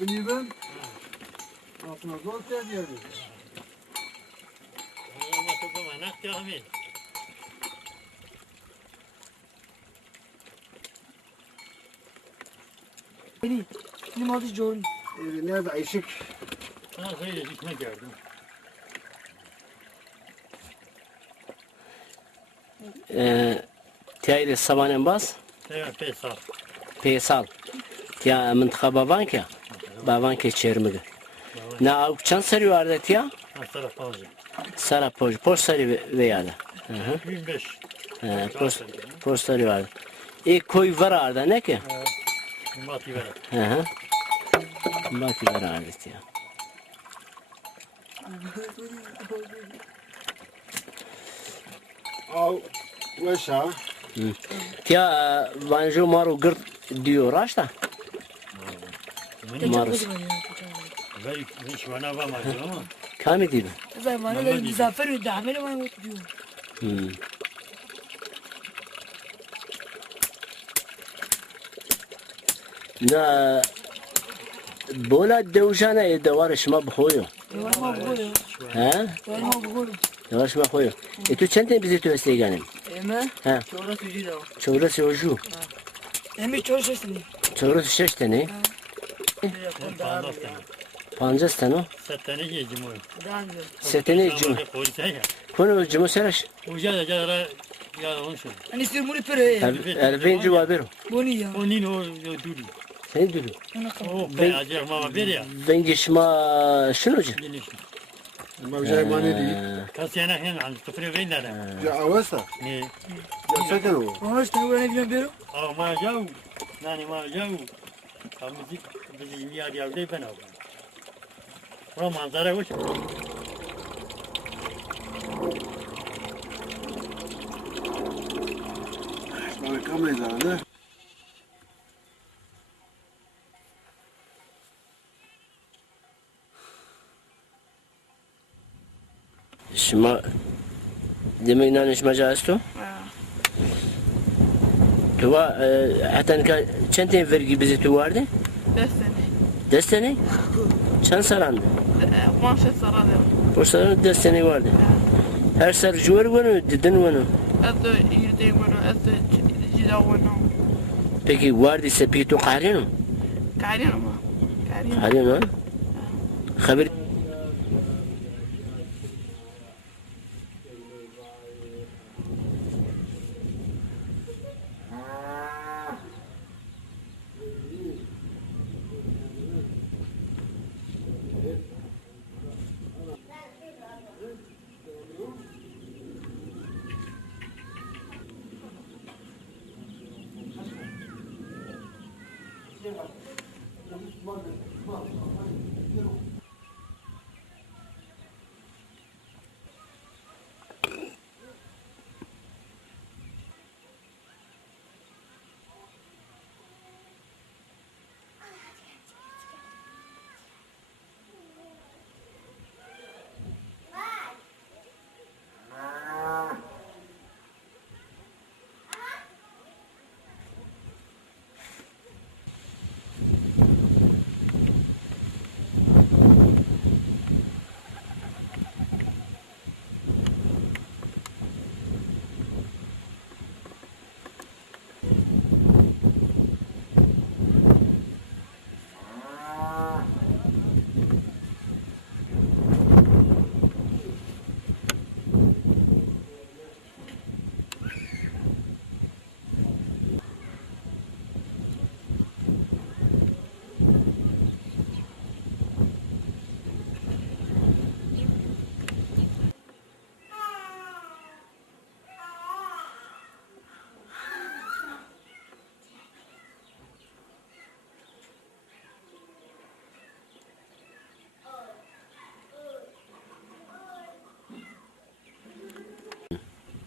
Biniyorum. Altına zor geldi. Beni, benim adı Jordan. Nerede Ayşık? Ha, hayır, gitmek gördüm. تیاری سوانم باز Evet, Faysal. پیسال تیا منطقه بابان که چرمده نه او چند سری وارده تیا Hastara fazla. سرا پوش سری ویاده 25. پوش سری وارده ای کوی ورارده نه که Mati ver. باکی ورارده تیا Al. Veşa. تیا وانجو مارو گرد دیو راشتا ماروس Ve hiç bana bakmadı ama. کامی دیبه Zamanı da misafir ve dahmeli var mı diyor. نه بولا دوجانه دوارش ما بخویو Var mı bugülü? ها Var mı bugülü? دوارش ما خویو تو چند تن بیزی تو استیگانیم Eme? ها Çoğra sucu da var. چورس وجو Eme çoğra sesini. چورس شش تنه پانزده تنو Settene yiyeceğim onu. Daha önce. ستنه جمع Polise ya. کنو جمع سرش Uca da cadara ya onu şu. Hani sürmünü pere. البین جوا برو Boni ya. O nino o duri. سنی دلو Ona kal. O be acayip mama bir ya. بنگش ما شنو جا Geniş. Mevcay mani değil. Kasiyana hen an sıfırı veynler. Ya avasa. Ne? Ya sakın o. Ama işte bu ne bilmem bero. Ama yav. Nani ma yav. Kamızı bizi milyar yavde ben aldım. Bura manzara hoş. Bana kamerayı da. شما دمی نانش مجاز تو تو حتی که چند تین فرقی بیزی تو وارده 5 sene. دستنی چند سالانده 12 sene. پشت سالان دستنی وارده هر سر جور ونو دیدن ونو Eto yirde bueno, eto cida bueno. پکی واردی سپی تو قهرینو Karin ama. Karin. قهرینو خبر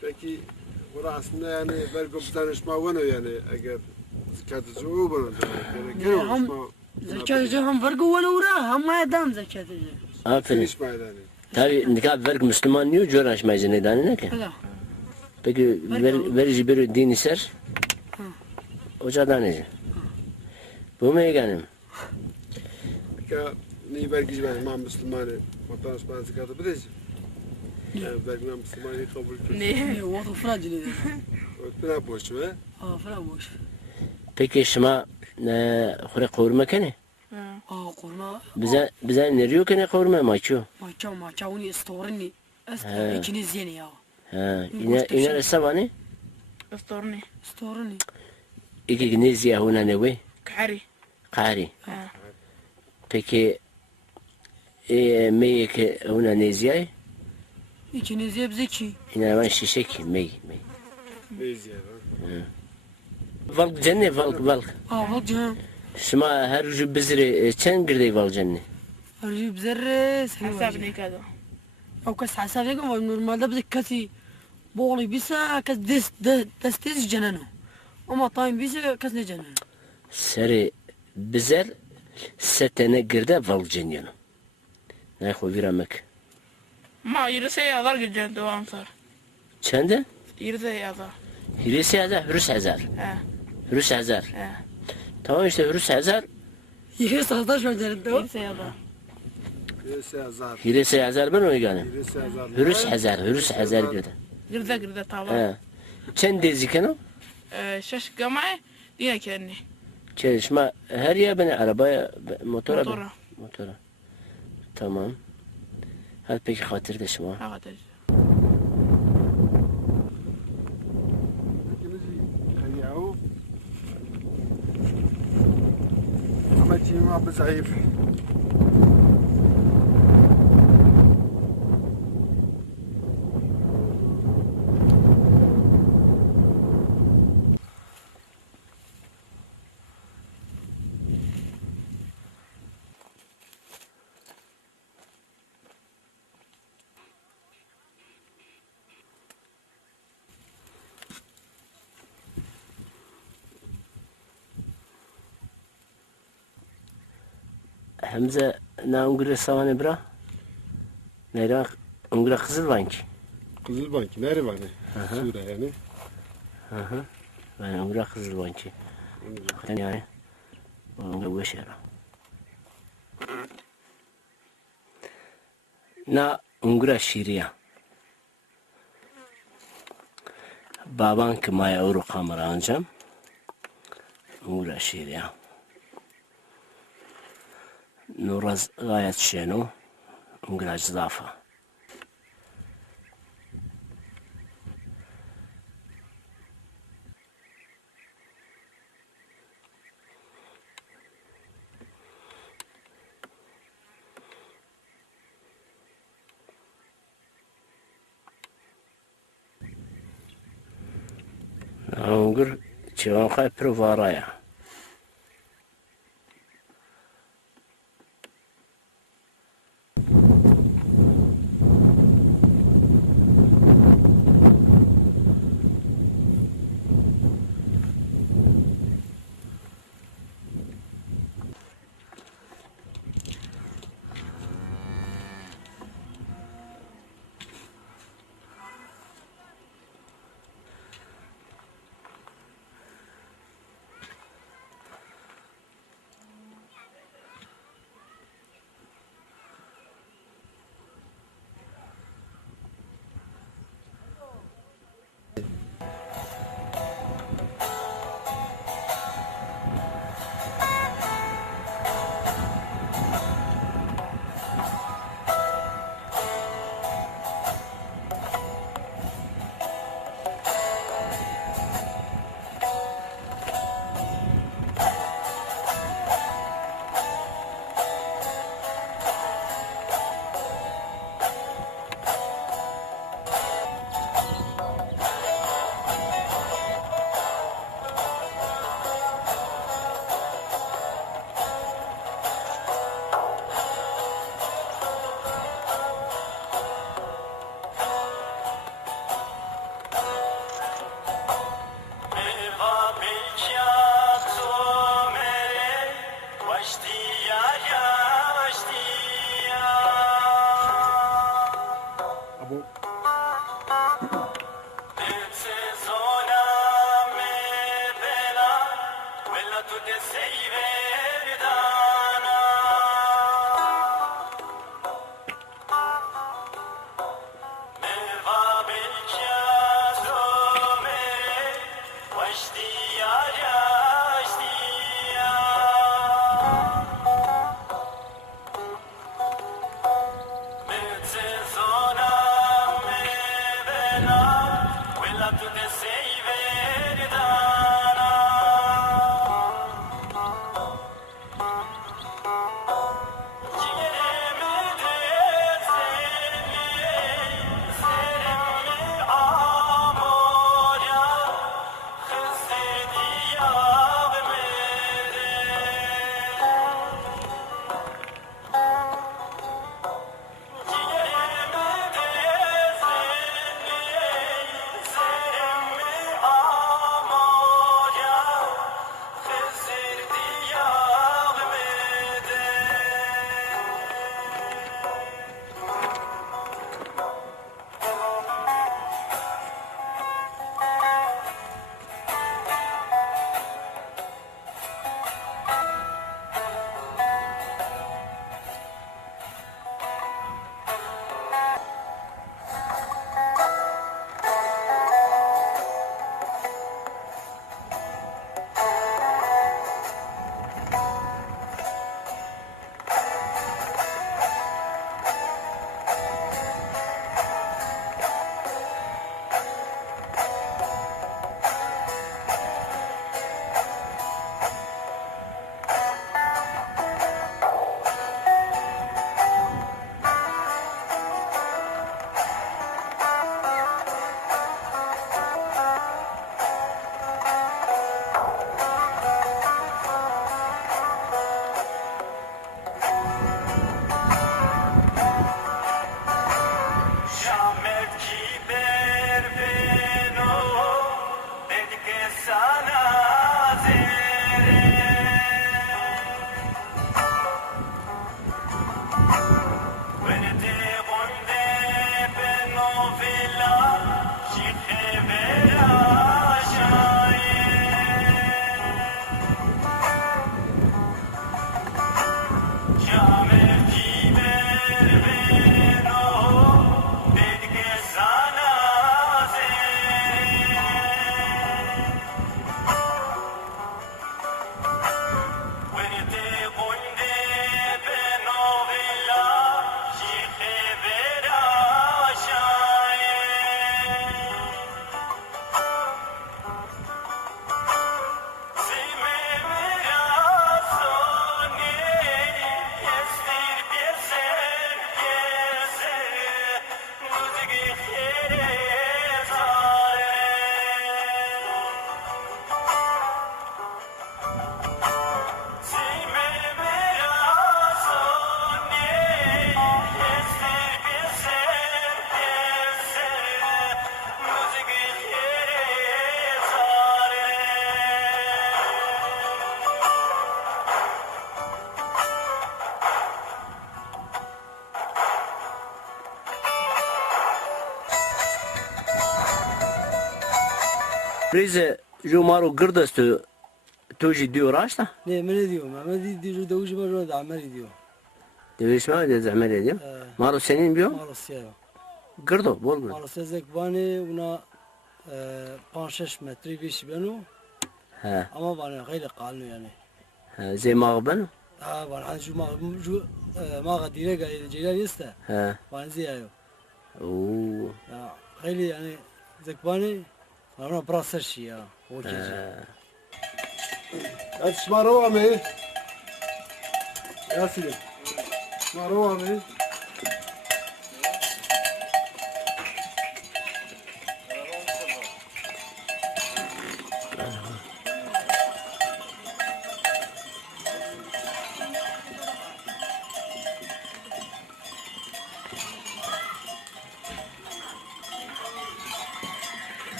Peki orası aslında yani belki bir danışma var yani eğer zikatı o bana gerekir Ham oluşma zekatı ham vergu wana ura ham maydam zekatı. آفرین finish maydani. Tabii nikah verk Müslüman niye coğraş mecini dani ne ki? هذا Peki verici bir din iser? Oca daneci. Bu mu yeganim? Ka ni belki ben ma Müslümanı vatandaş bazı zikatı biliriz. Yani belki ben Müslümanı kabul ediyorum. Ne? وضع فراج اللي Ötüne boş ve فراج وش Peki şuma kure kavurma kene? قرنا Bize neriyor kene kavurma maçıyor. ما تشاوني استورني ها. اكني زين يا Ha, iner sabani? اسطورني استورني İki gniz ya huna ne ve? كحري Kari. ها Peki mey ki huna neziyay? اكني زي بزكي İner ben şişek mey. neyiz ya? Valk cennet valk. وجه Şuma her ucu bizri çen girdey valk cennet. ارجي بزر حسابني كذا او كاس حساب يقوم نورمال ده بدك كاسي بولي بيسا كاس دستيز جنانو اما طايم بيسا كاس نجنانو Seri bizer setene girde valk cennet. Ne xo viramek. ما يرسي يا جنتو أنصار Çende? يرسي يا Hirisi hazar, hürüs hazar. ها Hürüs hazar. ها Tamam işte hürüs hazar. يخيص 16 وجرد يرسي يا Birisi azar. Hirisi hazar ben o yani. Birisi azar. Hürüs hazar girde. قردة طاوة Ha. Çen deziken o? شش قمعي دينا كأني Çalışma her yer beni arabaya motora. موتورة Motora. Tamam. Hadi peki hatır da şuma. هذا خليعو عملتي ما بزعيف Hamza na ungure savane bra. Neyra ungure kızıl banki. Kızılbank nere var ne? Sure yani. Ben ungure kızıl banki. Yani ungure veşera. Na ungure şiriya. Baban ki maya euro kamera ancam. Ungure şiriya. Nuraz gayet şenu. Ungure zafa. Ungur çevan kay provaraya. bu. Rize Jumaro Gırdastu توجي ديو راشتا؟ Ne ne diyor? Mehmet diyor da ucu var da Amer diyor. Deviş mi öyle zahmet ediyor? Maro senin biyo? Malasya. Gırdo bol bol. Malasya zekbani ona 5-6 metre beş beno. Ha. Ama bana gayri kalmıyor yani. Ha zey mağben? Ha bana şu mağa direkt gayri iste. Ha. Bana ziyayo. Oo. Ya gayri yani zekbani bana brasır şey ya. O gece. Hadi şmaro ami. Yasin. Şmaro ami.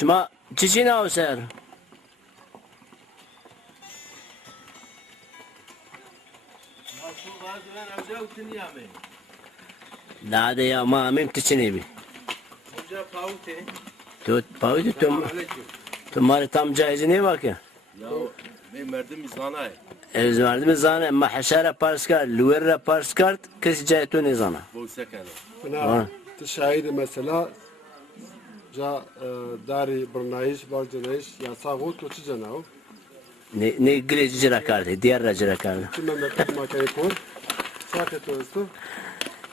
Çima çiçi ne olser? Dade ya ma amim tiçini bi. Tu pauti तुम्हारे tam caizi ne bak ya? Ya ben merdim izanay. Ez verdim zane ma haşara parskar, luerra parskart kız caitu ne zana. Bu sekene. Buna tişahidi mesela ca dari bırnayış, balcınayış, yasağı kötü canav. Ne gileci cirakardı, diğer racirakardı. Tüm memleket makayı kur. Sakat olsun.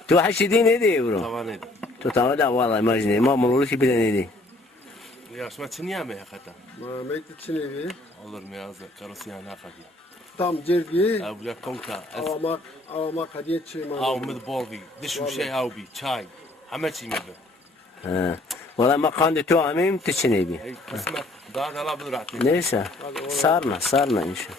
Tu haşidi ne diye bro? Tavan ed. Tu tamam da vallahi imagine ma mululu ki bir ne diye. Yaşma çiniye mi hakata? Mekti çinevi. Olur mu yazı? Karosiyana hakati. Tam cergi. Abu ya konka. Avamak hadiye çiğma. Av mid bolvi. Dişu şey av bi. Çay. Hameçi mi be? Ha. Valla ma kandı tu amim tiçini bi. Ey kısmet. Daha da la bırak. Neyse. Sarna inşallah.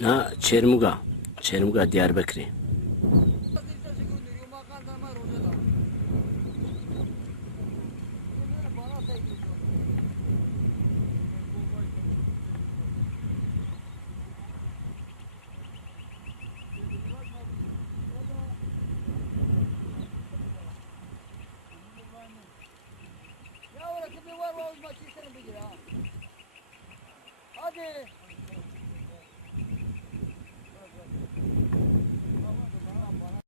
Na Çermuga Diyarbakır'ı. Hadi.